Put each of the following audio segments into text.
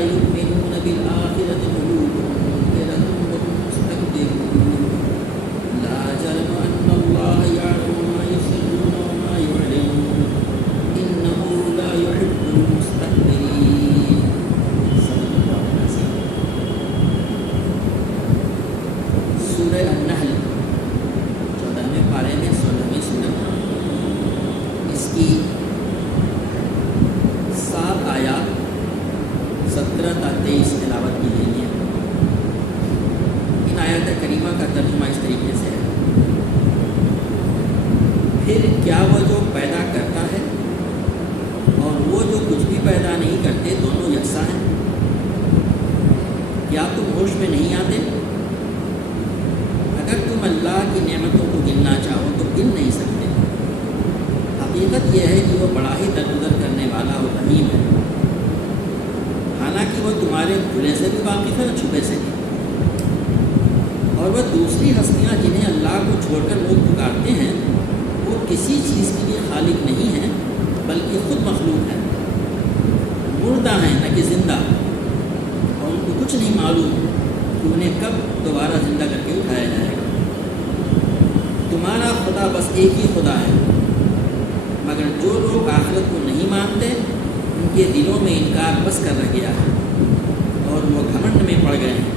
يؤمنون بالآخرة قلوبهم منكرة وهم مستكبرون لا جرم أن الله يعلم ما يسرون وما يعلنون إنه لا يحب المستكبرين. صدق الله العظيم. سورہ النحل 14ویں پارے میں 16ویں سورت، اس کی 7 آیات 17 تا 23 تلاوت کی گئی ہے۔ ان آیات کریمہ کا ترجمہ اس طریقے سے ہے: پھر کیا وہ جو پیدا کرتا ہے اور وہ جو کچھ بھی پیدا نہیں کرتے دونوں یکساں ہیں؟ کیا تم ہوش میں نہیں آتے؟ اگر تم اللہ کی نعمتوں کو گننا چاہو تو گن نہیں سکتے۔ حقیقت یہ ہے کہ وہ بڑا ہی درگزر کرنے والا اور رحیم ہے، حالانکہ وہ تمہارے کھلے سے بھی واقف ہے اور چھپے سے بھی۔ اور وہ دوسری ہستیاں جنہیں اللہ کو چھوڑ کر لوگ پکارتے ہیں وہ کسی چیز کے لیے خالق نہیں ہیں بلکہ خود مخلوق ہیں، مردہ ہیں نہ کہ زندہ، اور ان کو کچھ نہیں معلوم کہ انہیں کب دوبارہ زندہ کر کے اٹھایا جائے گا۔ تمہارا خدا بس ایک ہی خدا ہے، مگر جو لوگ آخرت کو نہیں مانتے ان کے دلوں میں انکار بس کر رہ گیا ہے اور وہ گھمنڈ میں پڑ گئے ہیں۔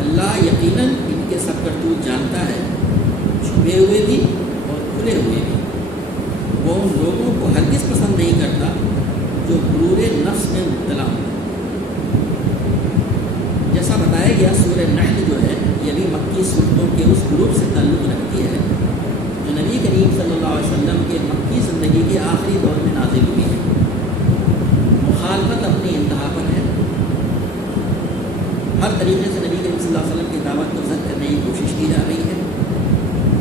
اللہ یقیناً ان کے سب کرتوت جانتا ہے، چھپے ہوئے بھی اور کھلے ہوئے بھی۔ وہ ان لوگوں کو ہرگز پسند نہیں کرتا جو غرور نفس میں مبتلا ہوں۔ جیسا بتایا گیا سورہ نحل جو ہے یہ بھی مکی صورتوں کے اس گروپ سے تعلق رکھتی ہے جو نبی کریم صلی اللہ علیہ وسلم کے مکی زندگی کے آخری دور میں نازل ہوئی ہے۔ مخالفت اپنی انتہا پر ہے، ہر طریقے سے نبی کریم صلی اللہ علیہ وسلم کی دعوت کو زد کرنے کی کوشش کی جا رہی ہے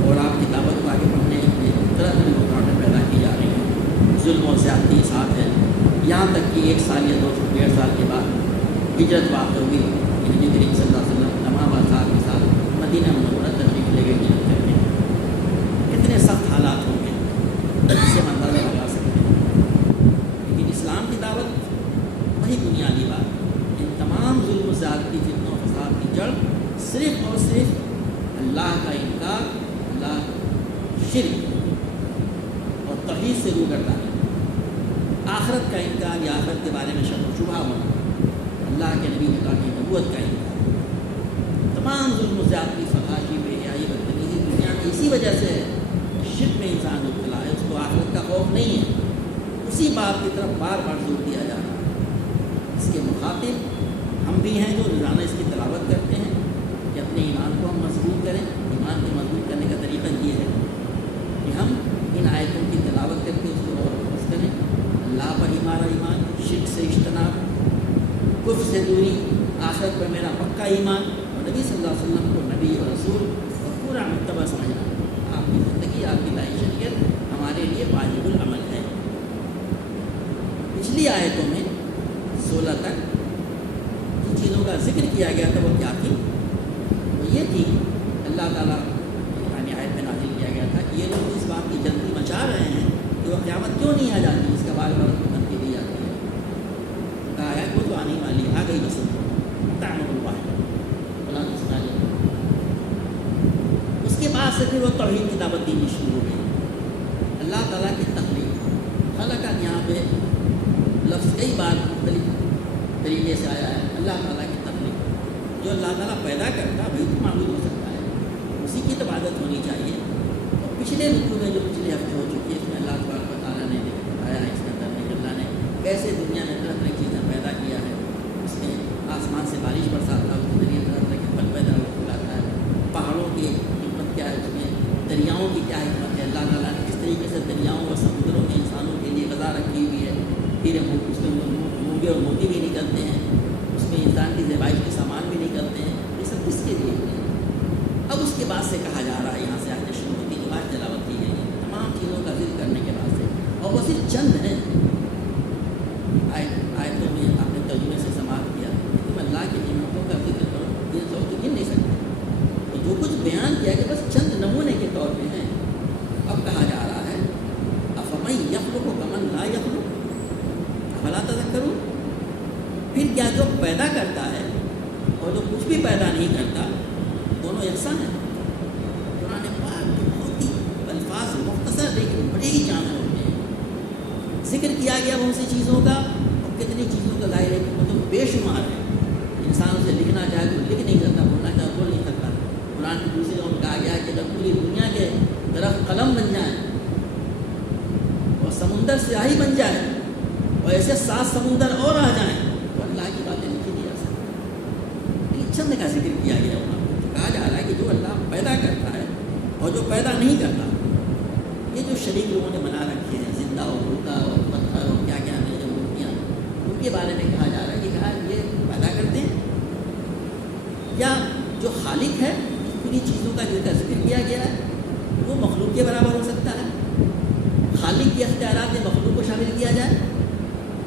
اور آپ کی دعوت کو آگے بڑھنے میں طرح طرح رکاوٹیں پیدا کی جا رہی ہیں۔ ظلم و زیادتی ساتھ ہے، یہاں تک کہ 1 سال یا 2.5 سال کے بعد ہجرت واقع ہوئی کہ نبی کریم صلی اللہ علیہ وسلم تمام آثار کے ساتھ مدینہ منورہ تشریف لے گئے ہجرت کر کے۔ کتنے سخت حالات ہوں گے اس سے اندازہ لگا سکتے ہیں، لیکن اسلام کی دعوت وہی بنیادی بات، ان تمام ظلم و زیادتی فتنوں و فساد کی جڑ صرف اور صرف اللہ کا انکار، اللہ شرک اور توحید سے روگردانی، آخرت کا انکار یا آخرت کے بارے میں شک و شبہ ہونا، اللہ کے نبی کی نبوت کا انکار، تمام ظلم و زیادتی، فحاشی، بے حیائی، بدتمیزی دنیا میں اسی وجہ سے شرک میں انسان مبتلا ہے، اس کو آخرت کا خوف نہیں ہے۔ اسی بات کی طرف بار بار زور دیا جا رہا ہے۔ اس کے مخاطب ہم بھی ہیں جو روزانہ اس کی تلاوت کرتے ہیں کہ اپنے ایمان کو ہم مضبوط کریں۔ ایمان کو مضبوط کرنے کا طریقہ یہ ہے کہ ہم ان آیتوں کی تلاوت کر کے اس کو غور و خوض کریں۔ اللہ پر ہمارا ایمان، شرک سے اجتناب، کفر سے دوری، آخرت پر میرا پکا ایمان، اور نبی صلی اللہ علیہ وسلم کو نبی اور رسول اور پورا متبع سمجھنا۔ آپ کی زندگی، آپ کی لائی شریعت ہمارے لیے واجب العمل ہے۔ پچھلی آیتوں میں 16 تک جن چیزوں کا ذکر کیا گیا تھا وہ کیا تھی؟ وہ یہ تھی اللہ تعالیٰ یعنی آیت میں نازل کیا گیا تھا کہ یہ لوگ اس بات کی جلدی مچا رہے ہیں کہ وہ قیامت کیوں نہیں آ جاتی، اس کا بار بار دھمکی دی جاتی ہے۔ کہا ہے وہ تو آنے والی آ گئی بس تعمل اللہ بلا سنا لیا۔ اس کے بعد سے پھر وہ توحید کی دعوت دینی شروع ہو گئی۔ اللہ تعالیٰ کی تخلیق، خلقت یہاں پہ لفظ کئی بار مختلف طریقے سے آیا ہے۔ اللہ تعالیٰ کی تخلیق، جو اللہ تعالیٰ پیدا کرتا وہی تو معبود ہو سکتا ہے، اسی کی عبادت ہونی چاہیے۔ اور پچھلے رکوع میں جو پچھلے ہفتے ہو چکی ہے اس میں اللہ تبارک و تعالیٰ نے بتایا ہے اس کے اندر کہ اللہ نے کیسے دنیا میں طرح طرح کی چیزیں پیدا کیا ہے۔ اس میں آسمان سے بارش برساتا ہے، اس کے ذریعے طرح طرح کے پھل پیدا ہوتا ہے، پہاڑوں کی حکمت کیا ہے، اس میں دریاؤں کی کیا حکمت ہے، اللہ تعالیٰ نے کس طریقے سے دریاؤں اور سمندروں میں انسانوں کے لیے غذا رکھی ہوئی ہے، پھر اس میں مونگے اور موتی بھی نکلتے ہیں، اس میں انسان کی زیبائش کے سامان بھی نکلتے ہیں، یہ سب کس کے لیے ہے؟ اب اس کے بعد سے کہا جا رہا ہے، یہاں سے آیت شروع ہوتی ہے، بعد تلاوت کی گئی ہے تمام چیزوں کا ذکر کرنے کے بعد سے، اور وہ صرف چند ہیں آیتوں میں آپ نے ترجمے سے سماعت کیا کہ تم اللہ کی نعمتوں کا ذکر کرو، یہ تو گن نہیں سکتے، تو جو کچھ بیان کیا کہ بس چند نمونے کے طور پہ ہیں۔ اب کہا جا رہا ہے افمن یخلق کمن لا یخلق افلا تذکرون، پھر کیا جو پیدا کرتا ہے اور جو کچھ بھی پیدا نہیں کرتا دونوں یکساں ہیں. قرآن پاک میں بہت ہی الفاظ مختصر لیکن بڑے ہی جامع ہوتے ہیں. ذکر کیا گیا بہت سی چیزوں کا اور کتنی چیزوں کا ظاہر ہے کہ مطلب بے شمار ہے. انسان اسے لکھنا چاہے تو لکھ نہیں سکتا, بولنا چاہے بول نہیں سکتا. قرآن کی دوسری جگہ میں کہا گیا ہے کہ جب پوری دنیا کے طرف قلم بن جائیں اور سمندر سیاہی بن جائے اور ایسے 7 سمندر اور آ جائیں تو اللہ کی باتیں لکھی نہیں جا سکتی. چند کا ذکر کیا گیا وہاں کہا جا رہا ہے کہ جو اللہ پیدا کرتا ہے اور جو پیدا نہیں کرتا, یہ جو شریک لوگوں نے بنا رکھے ہیں زندہ اور مردہ اور پتھر اور کیا کیا نہیں جو مورتیاں, ان کے بارے میں کہا جا رہا ہے کہ کہا یہ پیدا کرتے ہیں یا جو خالق ہے پوری چیزوں کا جن کا ذکر کیا گیا ہے وہ مخلوق کے برابر ہو سکتا ہے. خالق کے اختیارات میں مخلوق کو شامل کیا جائے.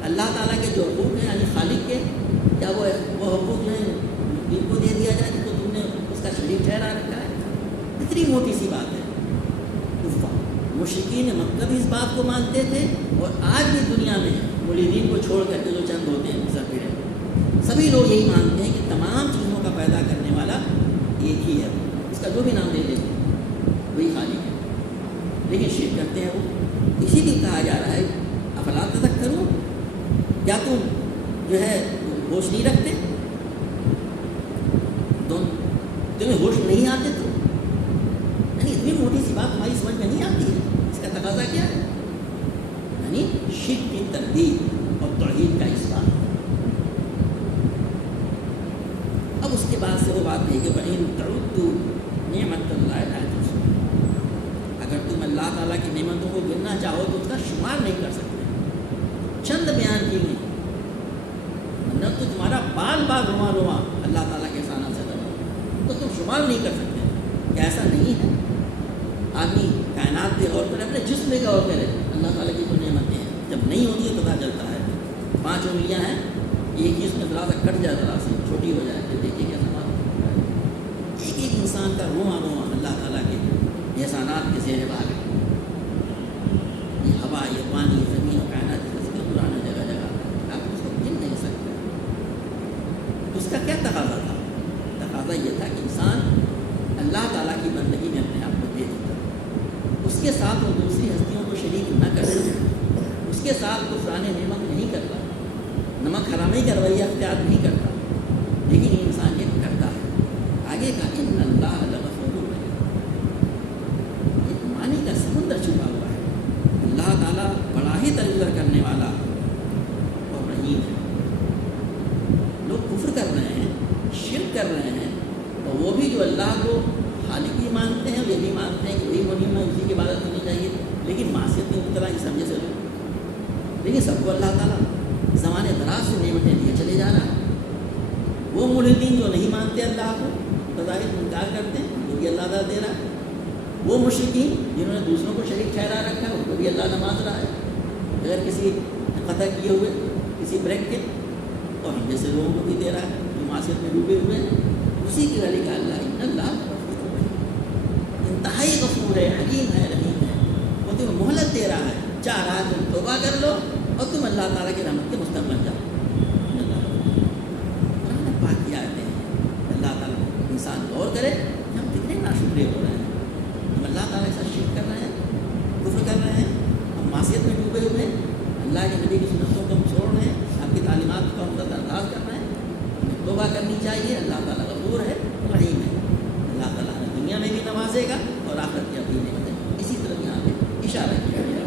اللہ تعالیٰ کے جو حقوق ہیں یعنی خالق کے کیا وہ حقوق جو ہیں ان کو دے دیا جائے جن کو تم نے اس کا شریک ٹھہرا رکھا ہے. اتنی موٹی سی بات ہے. مشرکین مکہ بھی اس بات کو مانتے تھے اور آج بھی دنیا میں مریدین کو چھوڑ کر کے جو چند ہوتے ہیں مسافر ہیں سبھی لوگ یہی مانتے ہیں کہ تمام چیزوں کا پیدا کرنے والا ایک ہی ہے. اس کا جو بھی نام دے دیں وہی خالق ہے, لیکن شرک کرتے ہیں وہ. اسی لیے کہا جا رہا ہے افلا تذکرون, کیا تم جو ہے ہوش نہیں رکھتے, تمہیں ہوش نہیں آتے تو یعنی اتنی موٹی سی بات تمہاری سمجھ میں نہیں آتی ہے. اس کا تقاضا کیا ہے, یعنی شرک کی تردید اور توحید کا اثبات. اب اس کے بعد سے وہ بات ہے کہ وَإِن تَعُدُّوا نِعْمَةَ اللَّهِ لَا تُحْصُوهَا, اگر تم اللہ تعالیٰ کی نعمتوں کو گننا چاہو تو اس کا شمار نہیں کر سکتے. چند بیان کی گئی ورنہ تو تمہارا بال بال رواں رواں اللہ تعالیٰ کے احسانات سے دبا تو تم شمار نہیں کر سکتے. کیا ایسا نہیں ہے؟ آدمی کائنات پہ غور کرے, اپنے جسم پہ غور کرے, اللہ تعالیٰ کی جو نعمتیں ہیں جب نہیں ہوتی ہے پتہ چلتا ہے. 5 انگلیاں ہیں, ایک ہی اس میں ذرا سا کٹ جائے, ذرا سی چھوٹی ہو جائے, پھر دیکھیے کیا سامان ہے. ایک ایک انسان کا رواں رواں اللہ تعالیٰ کے احسانات کے زیر بار ہے. یہ ہوا, یہ پانی, زمین اور کائنات کی تصویر پرانا جگہ جگہ آپ اس کو گن نہیں سکتے. اس کا کیا تقاضا تھا؟ تقاضا یہ تھا کہ انسان اللہ تعالیٰ کی بندگی میں اپنے آپ کو دے دیتا, اس کے ساتھ وہ دوسری ہستیوں کو شریک نہ کرے, اس کے ساتھ گزرانے نعمت نہیں کرتا, نمک حرامی کا رویہ اختیار نہیں کرتا, لیکن یہ انسان یہ کرتا ہے. آگے کا ان اللہ لغفور رحیم, ایک معنی کا سمندر چھپا ہوا ہے. اللہ تعالیٰ بڑا ہی تجزیہ کرنے والا اور رحیم ہے. لوگ کفر کر رہے ہیں, شرک کر رہے ہیں, اور وہ بھی جو اللہ کو خالق بھی مانتے ہیں, یہ بھی مانتے ہیں کہ وہی منیم ہے, اسی کی عبادت کرنی چاہیے, لیکن معصیت میں مبتلا یہ سمجھے سے لوگ. لیکن سب کو اللہ تعالیٰ زمانے دراز سے نعمتیں دیے چلے جا رہا ہے. وہ ملحدین جو نہیں مانتے اللہ کو, بظاہر انکار کرتے ہیں, ان کو بھی اللہ تعالیٰ دے رہا ہے. وہ مشرکین جنہوں نے دوسروں کو شریک ٹھہرا رکھا ہے, ان کو بھی اللہ نماز رہا ہے بغیر کسی قطع کیے ہوئے, کسی بریک کے, اور ہم جیسے لوگوں کو بھی دے رہا ہے جو معصیت میں ڈوبے ہوئے ہیں. اسی کی وجہ کا اللہ انتہائی غفور ہے, حکیم ہے, رحیم ہے. وہ تمہیں مہلت دے رہا ہے, چاہ رہا ہے تم توبہ کر لو اور تم اللہ تعالیٰ کی رحمت کے مستحق بن جاؤ. قرآن پاک کی آیتیں ہیں. اللہ تعالیٰ انسان غور کرے کہ ہم کتنے ناشکرے ہو رہے ہیں. ہم اللہ تعالیٰ کے ساتھ شرک کر رہے ہیں, کفر کر رہے ہیں, ہم معصیت میں ڈوبے ہوئے ہیں, اللہ کے نبی کی سنتوں کو ہم چھوڑ رہے ہیں, آپ کی تعلیمات کو ہم نظرانداز کر رہے ہیں. ہمیں توبہ کرنی چاہیے. اللہ تعالیٰ غفور ہے, رحیم ہے. اللہ تعالیٰ نے دنیا میں بھی نوازے گا اور آخرت کی اپنی نعمتیں. اسی طرح یہاں پہ اشارہ کیا گیا.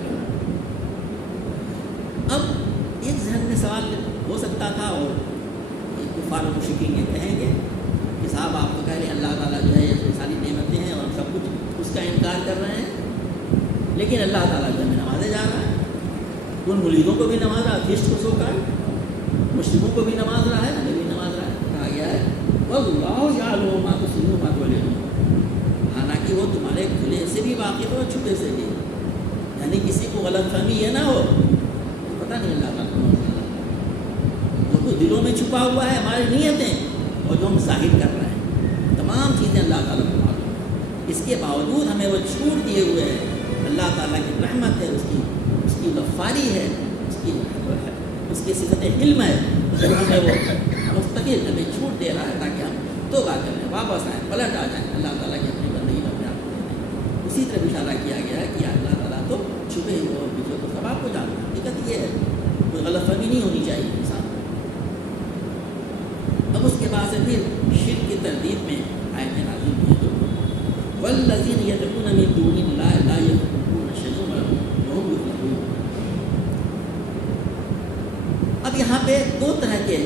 اب ایک ذہن میں سوال ہو سکتا تھا, اور کفار و مشرکین یہ کہیں گے کہ صاحب آپ تو کہہ رہے ہیں اللہ تعالیٰ جو ہے یہ ساری نعمتیں ہیں اور سب کچھ اس کا انکار کر رہے ہیں, لیکن اللہ تعالیٰ جو ہے نوازے جا رہا ہے. ان مریدوں کو بھی نواز رہا ہے, تھیسٹ کو سو کر مشرکوں کو بھی نواز رہا ہے, ہمیں بھی نواز رہا ہے. کہا گیا ہے واللہ یعلم ما تسرون وما تعلنون, حالانکہ وہ تمہارے کھلے سے بھی واقف ہو, چھپے سے بھی. یعنی کسی کو غلط فہمی یہ نہ ہو, پتہ نہیں اللہ تعالیٰ جو کچھ دلوں میں چھپا ہوا ہے, ہماری نیتیں اور جو ہم ظاہر کر رہے ہیں, تمام چیزیں اللہ تعالیٰ کو معلوم ہیں. اس کے باوجود ہمیں وہ چھوٹ دیے ہوئے ہیں. اللہ تعالیٰ کی رحمت ہے, اس کی غفاری ہے, اس کی صفت علم ہے, جب ہمیں وہ مستقل ہمیں چھوٹ دے رہا ہے تاکہ ہم توبہ کر لیں، واپس آئیں، پلٹ آ جائیں اللہ تعالیٰ کی اپنی بندگی میں اپنے آپ کو دے دیں۔ اسی طرح اشارہ کیا گیا ہے کہ اللہ تعالیٰ تو چھپے ہوئے اور پیچھے کو سب آپ کو جاننا ہے۔ حقیقت یہ ہے کوئی غلط فہمی نہیں ہونی چاہیے انسان کو۔ اب اس کے بعد سے پھر شرک کی تردید میں آیتیں نازل ہوئی تو والذین یدعون من دون اللہ لا یخلقون شیئا وهم یخلقون۔ اب یہاں پہ دو طرح کے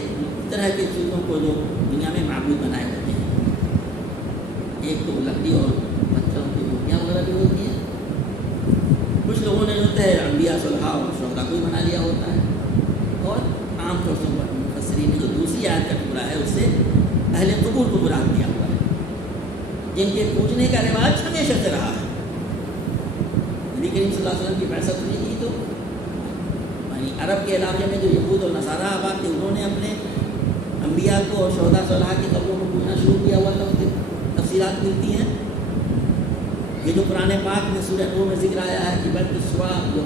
چیزوں کو جو دنیا میں معبود بنائے جاتے ہیں، ایک تو لکڑی اور پتھروں کی مورتیاں وغیرہ بھی ہوتی ہیں۔ کچھ لوگوں نے ہوتا ہے انبیاء صلحاء اور شہداء کو ہی بنا لیا ہوتا ہے، اور عام طور سے مفسرین نے جو دوسری آیت کا ٹکڑا ہے اس سے اہل قبور کو مراد دیا ہوا ہے، جن کے پوجنے کا رواج ہمیشہ سے رہا ہے۔ نبی کریم صلی اللہ علیہ وسلم کی بعثت ہوئی تھی تو یعنی عرب کے علاقے میں جو یہود اور نصارہ آباد تھے انہوں نے اپنے انبیاء کو اور شہداء صالحاء کی قبروں کو پوجنا شروع کیا ہوا تھا۔ اس کی تفصیلات ملتی ہیں۔ یہ جو قرآن پاک میں سورہ نور میں ذکر آیا ہے کہ بنی اسرائیل،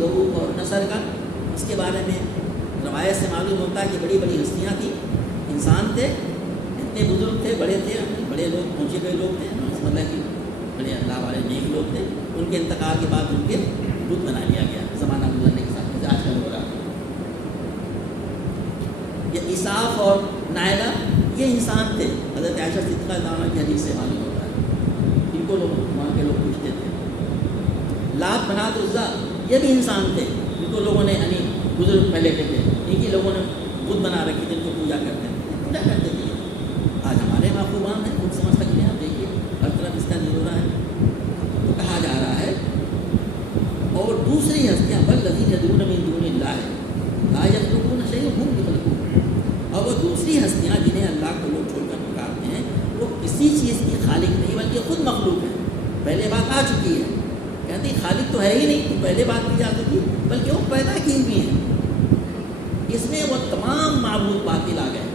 یعوق اور نصر کا، اس کے بارے میں روایت سے معلوم ہوتا ہے کہ بڑی بڑی ہستیاں تھیں، انسان تھے، اتنے بزرگ تھے، بڑے لوگ، پہنچے ہوئے لوگ تھے، مطلب کہ بڑے اللہ والے نیک لوگ تھے۔ ان کے انتقال کے بعد ان کے بت بنا لیا گیا زمانہ گزرنے کے ساتھ، آج کل ہو رہا ہے۔ یہ اساف اور نائلہ یہ انسان تھے، حضرت عائشہ صدیقہ رضی اللہ عنہا کی حدیث سے معلوم ہوتا ہے، ان کو لوگ وہاں کے لوگ پوچھتے تھے۔ لات، منات، عزا یہ بھی انسان تھے، ان کو لوگوں نے یعنی بزرگ پہلے کے تھے، ان کی لوگوں نے بت بنا رکھی تھی، ان کو پوجا کرتے تھے۔ آج ہمارے محبوبان ہیں، خود سمجھ سکتے ہیں، آپ دیکھیے ہر طرف اس کا نہیں ہو رہا ہے، تو کہا جا رہا ہے۔ اور دوسری ہستیاں والذین یدعون من دون اللہ لا یخلقون شیئا وهم یخلقون، اور وہ دوسری ہستیاں جنہیں اللہ کو لوگ چھوڑ کر پکارتے ہیں وہ کسی چیز کی خالق نہیں بلکہ خود مخلوق ہے۔ پہلے بات آ چکی ہے، کہتے ہیں خالق تو ہے ہی نہیں، تو پہلے بات بھی آ چکی، بلکہ وہ پیدا کی ہوئی ہیں۔ اس میں وہ تمام معبود باطل آ گئے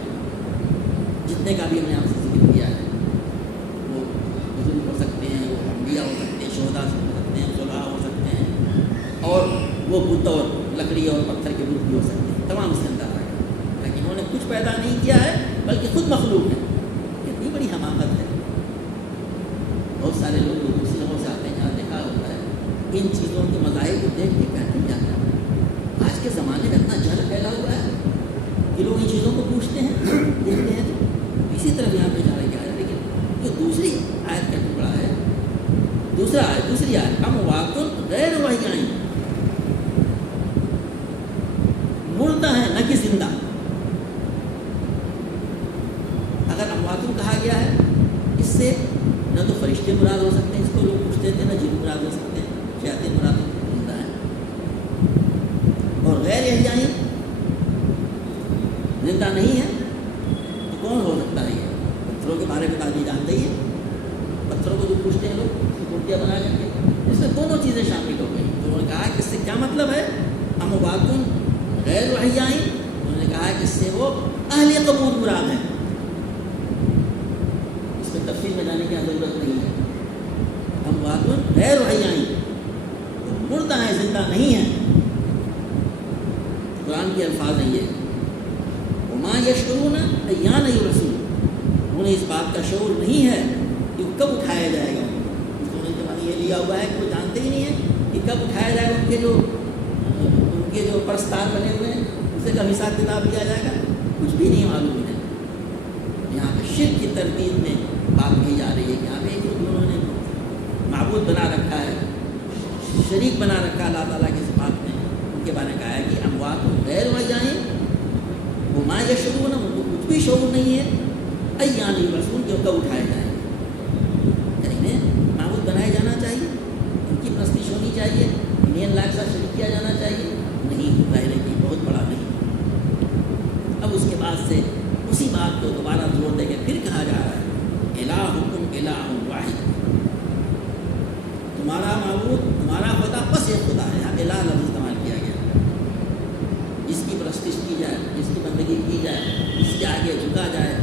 جتنے کا بھی ہم نے آپ سے ذکر کیا ہے۔ وہ بزرگ ہو سکتے ہیں، وہ انبیاء ہو سکتے ہیں، شہداء ہو سکتے ہیں، صلحاء ہو سکتے ہیں، اور وہ بت اور لکڑی اور پتھر کے بت بھی ہو سکتے ہیں، تمام اس کے اندر آ گئے۔ لیکن انہوں نے کچھ پیدا نہیں کیا ہے بلکہ خود مخلوق ہے۔ کتنی بڑی حماقت ہے۔ بہت سارے لوگ جو دوسری جگہوں سے آتے ہیں، جہاں دیکھا ہوتا ہے ان چیزوں کے مذاہب کو دیکھ کے کہتے ہیں کیا آج کے زمانے میں اتنا جہل پھیلا ہوا ہے کہ لوگ ان چیزوں کو پوچھتے ہیں، دیکھتے ہیں۔ تو اسی طرح یہاں پہ اشارہ کیا ہے، لیکن جو دوسری آیت کا ٹکڑا ہے، دوسری آیت اموات غیر احیاء، مردہ ہے نہ کہ زندہ۔ اگر اموات کہا گیا ہے، اس سے نہ تو فرشتے مراد ہو سکتے ہیں، اس کو لوگ پوچھتے تھے، نہ جن مراد ہو سکتے ہیں، شیاطین مراد زندہ ہیں۔ اور غیر احیاء زندہ نہیں ہے تو کون ہو سکتا ہے؟ یہ پتھروں کے بارے میں تعلیم جانتے ہی ہے، پتھروں کو جو پوچھتے ہیں لوگ مورتیاں بنا کر کے، اس میں دونوں چیزیں شامل ہو گئی۔ تو انہوں نے کہا کہ اس سے کیا مطلب ہے؟ اموات غیر احیاء، انہوں نے کہا کہ اس سے وہ اہل قبور مراد ہیں۔ اس میں تفصیل میں جانے کی ضرورت نہیں ہے۔ اموات غیر احیاء، مردہ ہیں، زندہ نہیں ہیں۔ قرآن کے الفاظ ہیں یہ، وما یشعرون ایان یبعثون، انہیں اس بات کا شعور نہیں ہے کہ کب اٹھایا جائے گا۔ انہوں نے یہ لیا ہوا ہے کہ وہ جانتے ہی نہیں ہیں کہ کب اٹھایا جائے گا۔ ان کے جو پرستار بنے ہوئے ہیں ان سے کب حساب کتاب لیا جائے گا، کچھ بھی نہیں معلوم ہے۔ یہاں پہ شرک کی ترتیب میں بات کہی جا رہی ہے کہ یہاں پہ انہوں نے معبود بنا رکھا ہے، شریک بنا رکھا ہے اللہ تعالیٰ کی صفات میں، ان کے بارے میں کہا ہے کہ اموات غیر احیاء وما یشعرون، ان کو کچھ بھی شعور نہیں ہے ایان یبعثون، کہ کب اٹھائے جائیں۔ انہیں معبود بنائے جانا چاہیے، ان کی پرستش ہونی چاہیے، انہیں اللہ کے ساتھ شریک کیا جانا چاہیے؟ نہیں، ظاہر ہے کہ بہت بڑا نہیں۔ اب اس کے بعد سے اسی بات کو دوبارہ زور دے کے پھر کہا جا رہا ہے الہکم الہ واحد، تمہارا معبود، تمہارا خدا بس ایک خدا ہے۔ یہاں الہ لفظ استعمال کیا گیا، جس کی پرستش کی جائے، جس کی بندگی کی جائے، جس کے آگے جھکا جائے،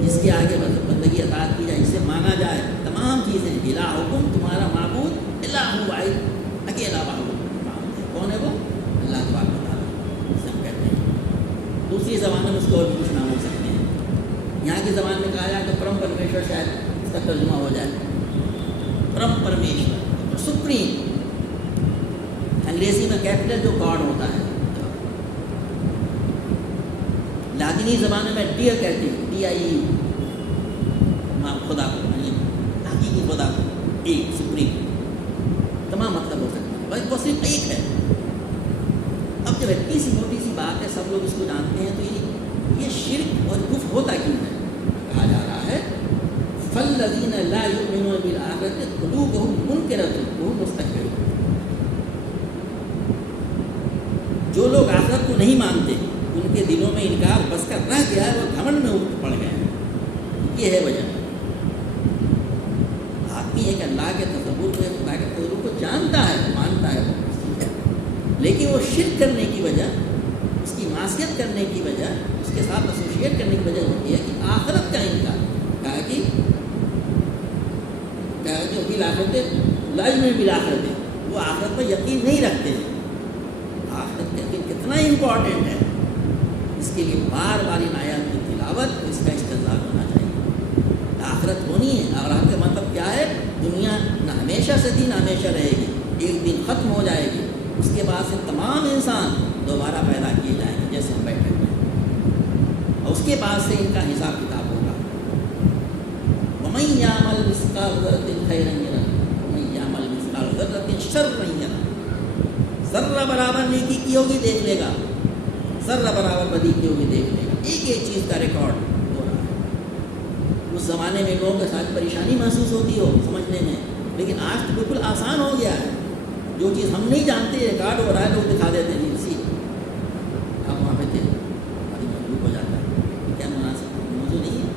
جس کے آگے بندگی اطاعت کی جائے، اسے مانا جائے، تمام چیزیں۔ الہکم، تمہارا معبود، الہ واحد، اکیلا معبود۔ کون ہے وہ؟ اللہ تبارک و تعالیٰ، اسے ہم کہتے ہیں۔ اس کو اور بھی کچھ نام ہو سکتے ہیں. یہاں کی زبان میں کہا جائے تو پرم پرمیشور شاید اس کا ترجمہ ہو جائے. پرم پرمیشور سپریم. انگریزی میں کیپٹل جو گاڈ ہوتا ہے. لاطینی زبان میں ڈیئر کہتے ہیں, DIE, خدا کو, حقیقی خدا کو, ایک سپریم. تمام مطلب ہو سکتا ہے, بس وہ صرف ایک ہے. اب جب اتنی سی موٹی سی بات ہے, سب لوگ اس کو جانتے ہیں, تو یہ شرک اور کفر ہوتا کیوں ہے؟ کہا جا رہا ہے فَالَّذِينَ لَا يُؤْمِنُونَ بِالْآخِرَةِ قُلُوبُهُمْ مُنْكِرَةٌ وَهُمْ مُسْتَكْبِرُونَ. جو لوگ آخرت کو نہیں مانتے, ان کے دلوں میں انکار بس کر رہ گیا ہے, وہ گھمنڈ میں اٹھ پڑ گئے ہیں. یہ ہے وجہ. آدمی ایک اللہ کے تصور کو, خدا کے تصور کو جانتا ہے, مانتا ہے, لیکن وہ شرک کرنے کی وجہ, اس کی معصیت کرنے کی وجہ, اس کے ساتھ ایسوشیٹ کرنے کی وجہ ہوتی ہے کہ آخرت کا انکار. کہا کہ بالآخرت لا یؤمنون بالآخرت, وہ آخرت پر یقین نہیں رکھتے ہیں. آخرت کا یقین کتنا امپورٹنٹ ہے, اس کے لیے بار بار ان آیات کی تلاوت, اس کا استدلال ہونا چاہیے. آخرت ہونی ہے, اور آخرت کا مطلب کیا ہے؟ دنیا نہ ہمیشہ سے دن ہمیشہ رہے گی, ایک دن ختم ہو جائے گی, اس کے بعد سے تمام انسان دوبارہ پیدا کیے جائیں گے جیسے ہم بیٹھے ہوئے ہیں, اور اس کے بعد سے ان کا حساب کتاب ہوگا. وَمَن يَعْمَلْ مِثْقَالَ ذَرَّةٍ خَيْرًا يَرَهُ وَمَن يَعْمَلْ مِثْقَالَ ذَرَّةٍ شَرًّا يَرَهُ. ذرہ برابر نیکی کی ہوگی دیکھ لے گا, ذرہ برابر بدی کی ہوگی دیکھ لے گا. ایک ایک چیز کا ریکارڈ ہو رہا ہے. اس زمانے میں لوگوں کے ساتھ پریشانی محسوس ہوتی ہو سمجھنے میں, لیکن آج تو بالکل آسان ہو گیا ہے. جو چیز ہم نہیں جانتے ریکارڈ ہو رہا ہے, لوگ دکھا دیتے ہیں. اسی آپ وہاں پہ تھے, آدمی مغلوب ہو جاتا ہے. کیا مناسب موضوع نہیں ہے.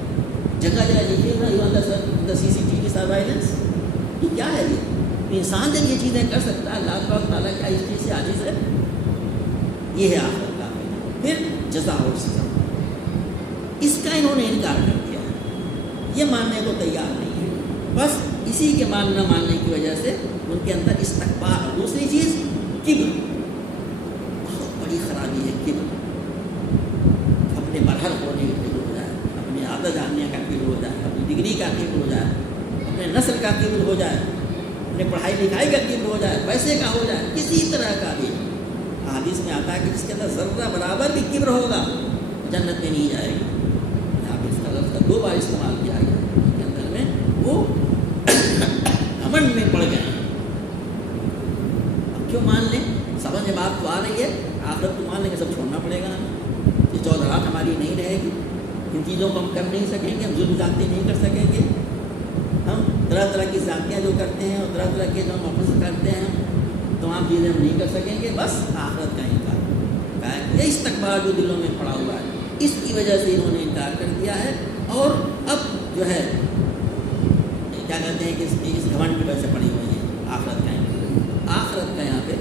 جگہ جگہ لکھے گا CCTV سروائلنس. یہ کیا ہے؟ یہ انسان جب یہ چیزیں کر سکتا ہے, اللہ تعالیٰ کیا اس چیز سے عاجز ہے؟ یہ ہے آخرت کا. پھر جزا اور سزا, اس کا انہوں نے انکار کر دیا ہے. یہ ماننے کو تیار نہیں ہے. بس اسی کے نہ ماننے کی وجہ سے ان کے اندر استکبار. دوسری چیز کبر, بہت بڑی خرابی ہے کبر. اپنے برہر ہونے کا کبر ہو جائے, اپنی عادت جاننے کا کبر ہو جائے, اپنی ڈگری کا کبر ہو جائے, اپنے نسل کا کبر ہو جائے, اپنے پڑھائی لکھائی کا کبر ہو جائے, پیسے کا ہو جائے, کسی طرح کا بھی. حدیث میں آتا ہے کہ جس کے اندر ذرہ برابر بھی کبر ہوگا جنت میں نہیں جائے گا. یہاں پہ اس کا لفظ کا 2 بار استعمال کیا گیا. اس کے اندر میں وہ گھمنڈ میں پڑ گئے. اب کیوں مان لیں؟ سمجھ میں بات تو آ رہی ہے. آخرت کو مان لیں گے, سب چھوڑنا پڑے گا. یہ چودراہٹ ہماری نہیں رہے گی. ان چیزوں کو ہم کر نہیں سکیں گے, ہم ظلم زیادتی نہیں کر سکیں گے. ہم طرح طرح کی زیادتیاں جو کرتے ہیں اور طرح طرح کے جو ہم اپنے کرتے ہیں, تمام چیزیں ہم نہیں کر سکیں گے. بس آخرت کا انکار, یہ استکبار جو دلوں میں پڑا ہوا ہے, اس کی وجہ سے انہوں نے انکار کر دیا ہے. اور اب جو ہے کیا کہتے ہیں کہ اس گھمنڈ کی وجہ سے پڑی ہوئی ہے آخرت کا انکار. آخرت کا یہاں پہ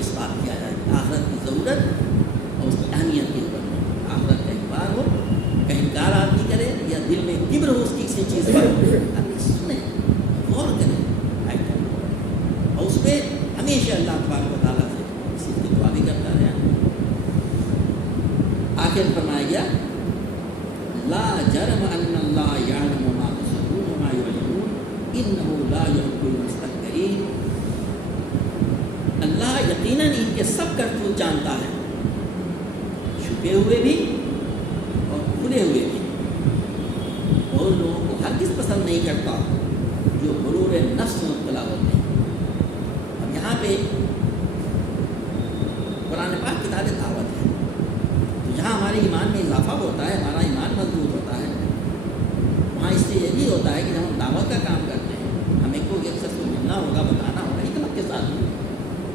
اس بات کیا جائے آخرت کی ضرورت اور اس کی اہمیت کی ضرورت. آخرت کا اخبار ہو, کا انکار آدمی کرے, یا دل میں کبر ہو اس کی کسی چیز پر, آدمی سنیں, غور کریں, اور اس پہ ہمیشہ اللہ تبارک و تعالیٰ سے اسی کی دعا بھی کرتا رہا. آخر فرمایا گیا لا جرم ان اللہ یعلم ما تسرون وما یعلنون انہ لا یحب المستکبرین. اللہ یقیناً ان کے سب کرتوت جانتا ہے, چھپے ہوئے بھی اور کھلے ہوئے بھی. اور لوگوں کو ہرگز پسند نہیں کرتا جو غرور نفس مبتلا ہوتے ہیں. اب یہاں پہ قرآن پاک کتاب دعوت ہے, تو جہاں ہمارے ایمان میں اضافہ ہوتا ہے, ہمارا ایمان مضبوط ہوتا ہے, وہاں اس سے یہ بھی ہوتا ہے کہ جب ہم دعوت کا کام کرتے ہیں, ہمیں کوئی ایک شخص کو ملنا ہوگا, بتانا ہوگا, حکمت کے ساتھ.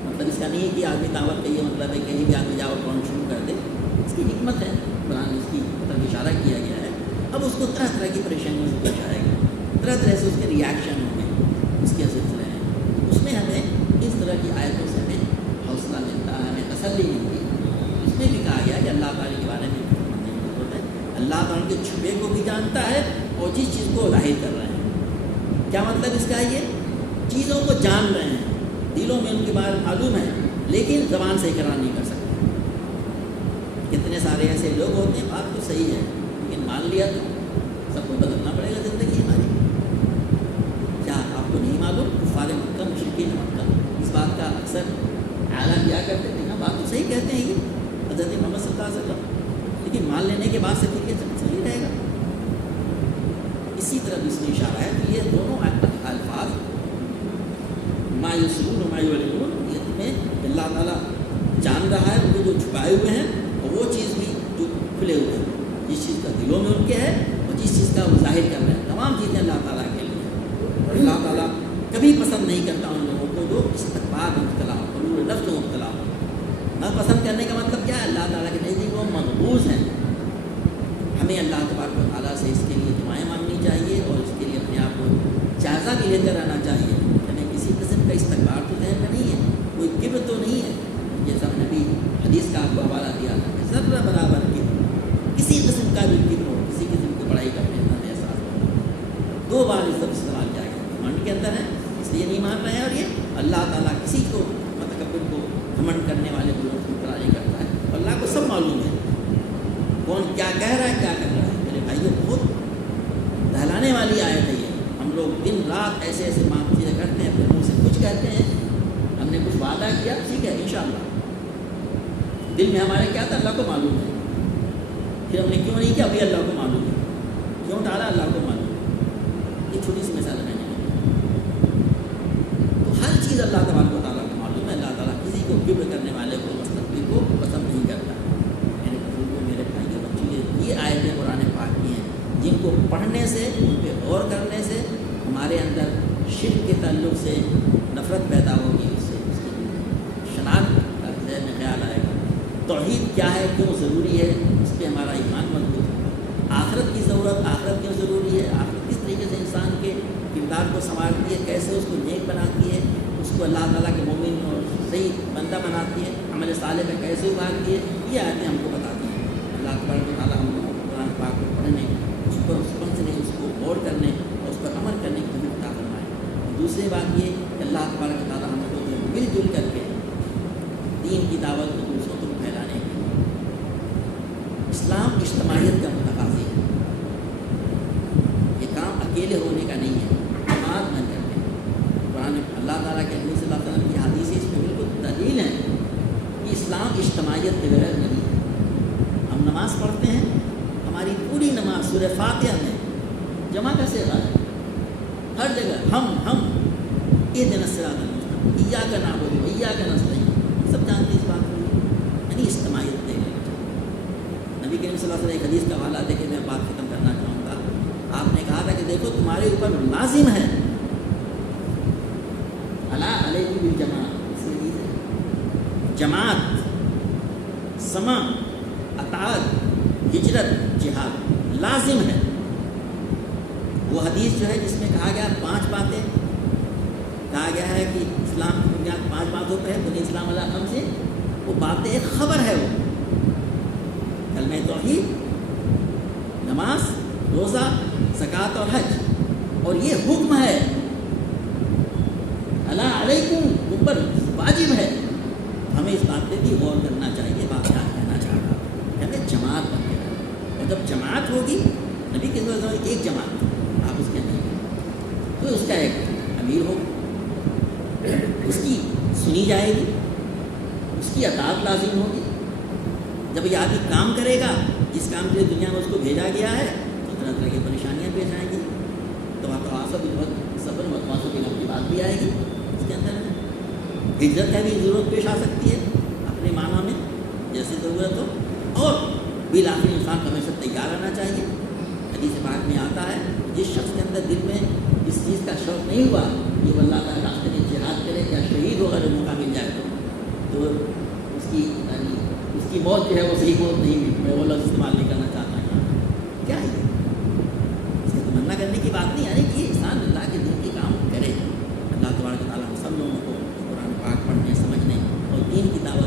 مطلب اس کا نہیں ہے کہ آدمی دعوت کا یہ مطلب ہے کہیں بھی آدمی جاؤ کون شروع کر دے. اس کی حکمت ہے, قرآن اس کی طرف اشارہ کیا گیا ہے. اب اس کو طرح طرح کی پریشانیوں سے پیش آئے گا, طرح طرح سے اس کے ریئیکشن ہوں گے, اس کے سلسلے ہیں. اس میں ہمیں اس طرح کی آیتوں سے ہمیں حوصلہ ملتا ہے, ہمیں تسلی ملتی ہے. اس میں بھی کہا گیا کہ اللہ تعالیٰ کے بارے میں کرنے کی ضرورت ہے. اللہ تعالیٰ کے چھپے کو بھی جانتا ہے اور جس چیز کو ظاہر کر رہے ہیں. کیا مطلب اس کا؟ یہ چیزوں کو جان رہے ہیں, دلوں میں ان کے بارے معلوم ہے, لیکن زبان سے اقرار نہیں کر سکتے. کتنے اتنے سارے ایسے لوگ ہوتے ہیں، بات تو صحیح ہے، لیکن مان لیا تو سب کو بدلنا پڑے گا زندگی ہماری۔ کیا آپ کو نہیں معلوم کفار مکہ مشرکین مکہ اس بات کا اکثر اعلان کیا کرتے تھے؟ نا بات تو صحیح کہتے ہیں یہ حضرت محمد صلی اللہ علیہ وسلم، لیکن مان لینے کے بعد سے پھر یہ صحیح رہے گا۔ اسی طرح اس میں اشارہ ہے کہ یہ دونوں الفاظ ما یسرون و ما یعلنون، یہ تمہیں اللہ تعالیٰ جان رہا ہے، ان کو جو چھپائے ہوئے ہیں اور وہ چیز بھی جو کھلے ہوئے ہیں، جس چیز کا دلوں میں ان کے ہے اور جس چیز کا وہ ظاہر کر رہے ہیں، تمام چیزیں اللہ تعالیٰ کے لیے۔ اور اللہ تعالیٰ کبھی پسند نہیں کرتا ان لوگوں کو جو استکبار میں مبتلا ہو، غرور نفس میں مبتلا ہو۔ نہ پسند کرنے کا مطلب کیا ہے؟ اللہ تعالیٰ کے نزدیک وہ مقبوض ہیں۔ ہمیں اللہ تبارک و تعالیٰ سے اس کے لیے دعائیں مانگنی چاہیے اور اس کے لیے اپنے آپ کو جائزہ بھی لیتے رہنا چاہیے۔ ہمیں کسی قسم کا استکبار تو ذہن میں نہیں ہے، کوئی کبر تو نہیں ہے، جیسا میں نے بھی حدیث کا آپ کو حوالہ دیا تھا کہ ذرہ برابر کبر، کسی قسم کا بھی کبر ہو، کسی قسم کی بڑائی کا اپنا احساس ہو، 2 بار اس لفظ استعمال کیا گیا، گھمنڈ کے اندر ہے اس لیے نہیں مان رہے ہیں، اور یہ اللہ تعالیٰ کسی کو متکبر کو گھمنڈ کرنے والے لوگوں کو مطلع نہیں کرتا ہے۔ اللہ کو سب معلوم ہے کون کیا کہہ رہا ہے، کیا کر رہا ہے۔ میرے بھائیوں، بہت دہلانے والی آیت ہے یہ۔ ہم لوگ دن رات ایسے ایسے چیزیں کرتے ہیں، اپنے منہ سے کچھ کہتے ہیں، ہم نے کچھ وعدہ کیا، ٹھیک ہے انشاءاللہ، دل میں ہمارے کیا تھا اللہ کو معلوم ہے، پھر ہم نے کیوں نہیں کیا ابھی اللہ کو معلوم ہے، کیوں ڈالا اللہ کو معلوم ہے۔ یہ چھوٹی سی مثال ہے، تو ہر چیز اللہ تبارک و تعالیٰ کو معلوم ہے۔ اللہ تعالیٰ کسی کو کبر کرنے والے کو مستقبل کو پسند نہیں کرتا۔ میرے بزرگوں، میرے بھائیوں، بچوں، یہ آیتیں قرآن پاک کی ہیں جن کو پڑھنے سے، ان پہ غور کرنے سے ہمارے اندر شرک کے تعلق سے نفرت پیدا ہوگی، اس سے اس کی شناخت کا ذہن میں خیال آئے گا، توحید کیا ہے، کیوں ضروری ہے، اس پہ ہمارا ایمان مضبوط ہے، آخرت کی ضرورت، آخرت کیوں ضروری ہے، آخرت کس طریقے سے انسان کے کردار کو سنوارتی ہے، کیسے اس کو نیک بناتی ہے، اس کو اللہ تعالیٰ کے مومن اور صحیح بندہ بناتی ہے، عمل صالح میں کیسے ابھارتی ہے، یہ آیتیں ہم کو بتاتی ہیں۔ اللہ تبارک و تعالیٰ ہم کو قرآن پاک کو پڑھنے، اس پر سمجھنے، اس کو غور کرنے اور اس پر عمل کرنے کی توفیق عطا فرمائے۔ اور دوسری بات یہ کہ اللہ تبارک و تعالیٰ ہم کو مل جل کر کے دین کی دعوت کو دوسروں تک پھیلانے کے لیے، اسلام اجتماعیت کا متقاضی ہے، یہ کام اکیلے ہونے کا نہیں ہے، جماعت بن کر کے۔ قرآن اللہ تعالیٰ کے نبی صلی اللہ علیہ وسلم کی حدیث اس پہ بالکل دلیل ہے کہ اسلام اجتماعیت کے بغیر نہیں ہے۔ ہم نماز پڑھتے ہیں، ہماری پوری نماز سورہ فاتحہ میں جمع کا صیغہ ہے، ہر جگہ ہم اہدنا الصراط المستقیم، ایاک نعبد و ایاک نستعین، سب جانتے ہیں اس بات کو، یعنی اجتماعیت دے گا۔ نبی کریم صلی اللہ علیہ وسلم ایک حدیث کا حوالہ دے کے میں بات ختم کرنا چاہوں گا۔ آپ نے کہا تھا کہ دیکھو تمہارے اوپر لازم ہے الا علیکم بالجماعۃ، جماعت، سماع، اطاعت، ہجرت، جہاد لازم ہے۔ وہ حدیث جو ہے جس میں کہا گیا 5 باتیں، کہا گیا ہے کہ اسلام کی بنیاد 5 باتوں پہ ہے، بنی اسلام علی خمس، وہ باتیں ایک خبر ہے، وہ کلمہ توحید، نماز، روزہ، زکوٰۃ اور حج، اور یہ حکم ہے الا علیکم، تم پر واجب ہے۔ ہمیں اس بات پہ بھی غور کرنا چاہیے، بات کیا کہنا چاہ رہا ہے، ہمیں جماعت بن کے رہنا، اور جب جماعت ہوگی، نبی کے ساتھ ایک جماعت آپ اس کے اندر، تو اس کا ایک امیر ہو، اس کی سنی جائے گی، اس کی اطاعت لازم ہوگی۔ جب یہ آدمی کام کرے گا جس کام کے لیے دنیا میں اس کو بھیجا گیا ہے، تو طرح طرح کی پریشانیاں پیش آئیں گی، تو صبر متوازوں کی لمبی بات بھی آئے گی اس کے اندر۔ ہجرت کا بھی ضرورت پیش آ سکتی ہے اپنے معنی میں، جیسے ضرورت ہو، اور بالآخر انسان کو ہمیشہ تیار رہنا چاہیے۔ حدیث پاک میں آتا ہے جس شخص کے اندر دل میں اس چیز کا شوق نہیں ہوا کہ وہ اللہ تعالیٰ راستے میں جہاد کرے یا شہید ہو کر موقع مل جائے تو اس کی موت جو ہے وہ صحیح موت نہیں ہوئی۔ میں وہ لفظ استعمال نہیں کرنا چاہتا کیا ہے اس سے تمنا کرنے کی بات نہیں، یعنی کہ انسان اللہ کے دین کے کام کرے۔ اللہ تبارک و تعالیٰ ہم سب لوگوں کو قرآن پاک پڑھنے، سمجھنے اور دین کی دعوت